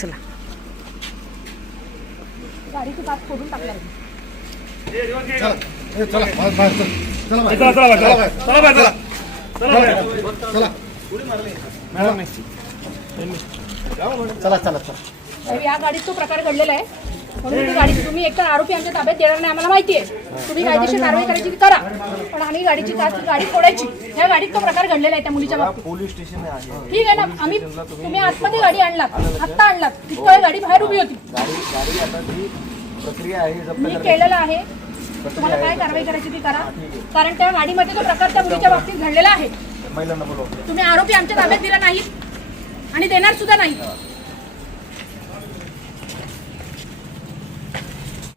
चला. गाडीची पास फोडून टाकला. या गाडीत तो प्रकार घडलेला आहे म्हणून ती गाडी तुम्ही एकतर आरोपी आमच्या ताब्यात देणार नाही आम्हाला माहिती आहे. तुम्ही कायदेशीर कारवाई करायची ती करा, पण आणि गाडीची गाडी फोडायची ह्या गाडीत तो प्रकार घडलेला आहे त्या मुलीच्या बाबतीत. पोलीस स्टेशन आहे. ठीक आहे ना, आम्ही तुम्ही आतमध्ये गाडी आणलात, आत्ता आणलात, तितका वेळ गाडी बाहेर उभी होती. गाडी आता ती प्रक्रिया आहे, मी केलेलं आहे. तुम्हाला काय कारवाई करायची ती करा, कारण त्या गाडीमध्ये तो प्रकार त्या मुलीच्या बाबतीत घडलेला आहे. महिलांना बोलवतो. तुम्ही आरोपी आमच्या ताब्यात दिला नाही आणि देणार सुद्धा नाही.